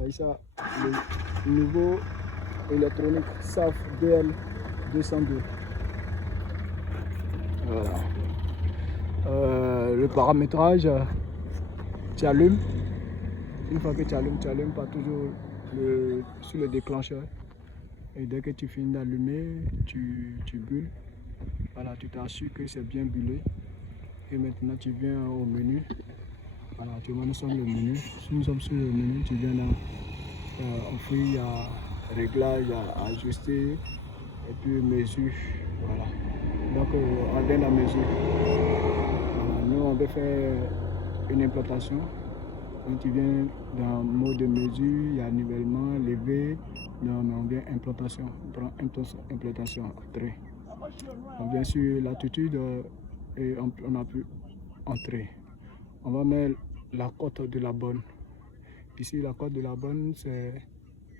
voyez ça, le nouveau électronique SAF DL 202. Voilà. Le paramétrage, tu allumes. Une fois que tu allumes pas toujours sur le déclencheur. Et dès que tu finis d'allumer, tu bulles. Voilà, tu t'assures que c'est bien bullé. Et maintenant tu viens au menu. Voilà, tu vois, nous sommes le menu. Si nous sommes sur le menu, tu viens dans offrir, il y a réglage à ajuster et puis mesure. Voilà. Donc on vient la mesure. Voilà, nous on veut faire une implantation. Donc tu viens dans le mode de mesure, il y a nivellement, levé. Non, mais on vient implantation. On prend implantation, entrée. On vient sur l'attitude et on a pu entrer. On va mettre la cote de la bonne. Ici, la cote de la bonne, c'est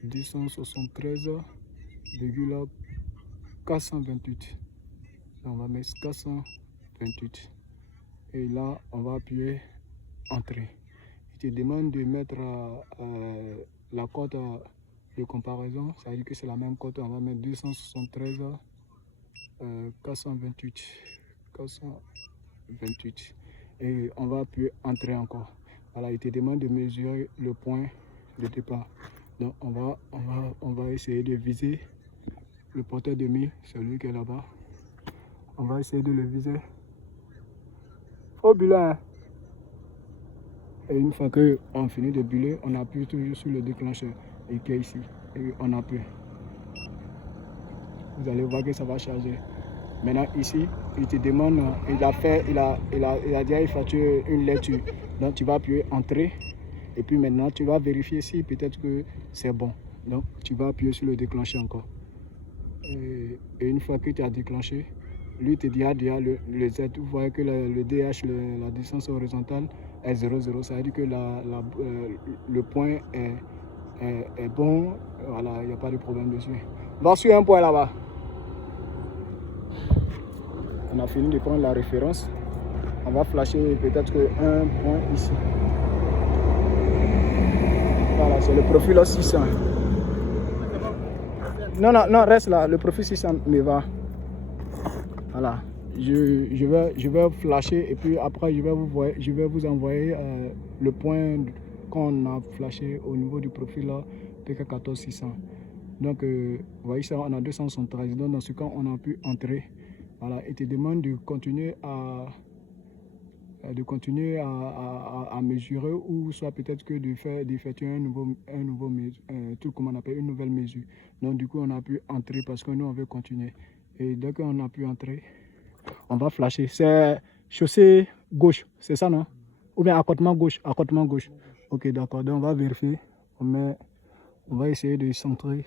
273,428. On va mettre 428. Et là, on va appuyer Entrée. Il te demande de mettre la cote de comparaison. Ça veut dire que c'est la même cote. On va mettre 273,428. 428. Et on va appuyer Entrée encore. Voilà, il te demande de mesurer le point de départ. Donc on va essayer de viser le porteur de mire, celui qui est là-bas. On va essayer de le viser. Au bilan. Et une fois qu'on finit de buller, on appuie toujours sur le déclencheur et qui est ici. Et on appuie. Vous allez voir que ça va charger. Maintenant ici, il te demande, il a déjà effectué une lecture. Donc tu vas appuyer Entrée. Et puis maintenant, tu vas vérifier si peut-être que c'est bon. Donc tu vas appuyer sur le déclencheur encore. Et une fois que tu as déclenché, lui te dira déjà le Z. Vous voyez que le DH, la distance horizontale est 0,0. Ça veut dire que le point est bon. Voilà, il n'y a pas de problème dessus. On va sur un point là-bas. On a fini de prendre la référence. On va flasher peut-être un point ici. Voilà, c'est le profil 600. Non, reste là. Le profil 600 me va. Voilà. Je vais flasher et puis après je vais vous envoyer le point qu'on a flashé au niveau du profil là, PK14600. Donc vous voyez ça, on a 273. Donc dans ce cas on a pu entrer. Voilà, et te demande de continuer à mesurer ou soit peut-être que d'effectuer un nouveau truc comme on appelle une nouvelle mesure. Donc du coup on a pu entrer parce que nous on veut continuer. Et dès qu'on a pu entrer, on va flasher. C'est chaussée gauche, c'est ça non? Ou bien accotement gauche, accotement gauche. Ok, d'accord. Donc on va vérifier. On va essayer de centrer.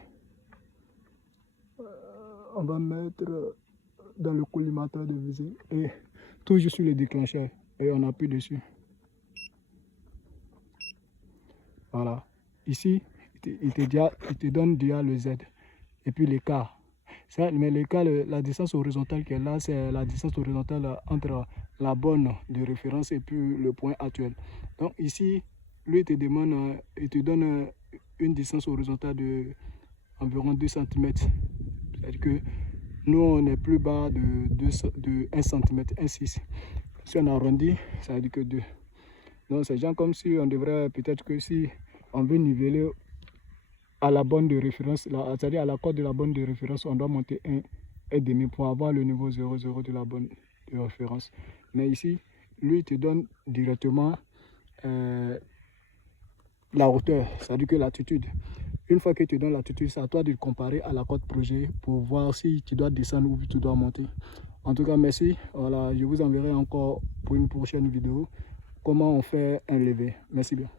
On va mettre dans le collimateur de visée et toujours sur le déclencheur. Et on appuie dessus. Voilà. Ici, il te donne déjà le Z. Et puis l'écart. Mais l'écart, la distance horizontale qui est là, c'est la distance horizontale entre la borne de référence et puis le point actuel. Donc ici, lui, il te donne une distance horizontale de environ 2 cm. C'est-à-dire que nous, on est plus bas de 1 cm, 1,6. Si on arrondit, ça veut dire que 2. Donc c'est genre comme si on devrait, peut-être que si on veut niveler à la borne de référence, c'est-à-dire à la cote de la borne de référence, on doit monter 1,5 pour avoir le niveau 0,0 de la borne de référence. Mais ici, lui, il te donne directement la hauteur, c'est-à-dire que l'altitude. Une fois que tu donnes l'altitude, c'est à toi de le comparer à la cote projet pour voir si tu dois descendre ou tu dois monter. En tout cas, merci. Voilà, je vous enverrai encore pour une prochaine vidéo comment on fait un levé. Merci bien.